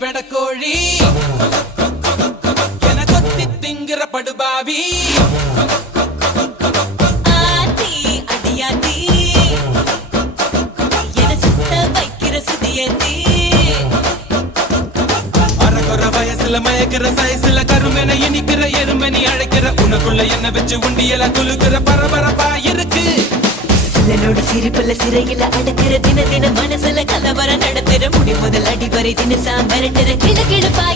வெடக்கோழி என கொத்தி திங்கிற படுபாவி ஆத்தி அடியாத்தி என சுத்த வைக்கிற சுதியத்தி அறகுற வயசுல மயக்கிற சைஸ்ல கருமென இனிக்கிற எருமனி அழைக்கிற உனக்குள்ள என்ன வச்சு உண்டியல குலுக்கிற பரபரப்பா இருக்கு சிலனோட சிரிப்புல சிறையில அடக்கிற தின தின மனசுல கலவரம் நடத்துற முடி முதல் அடி வரை தினசா மிரட்டுற கிழக்கிழப்பா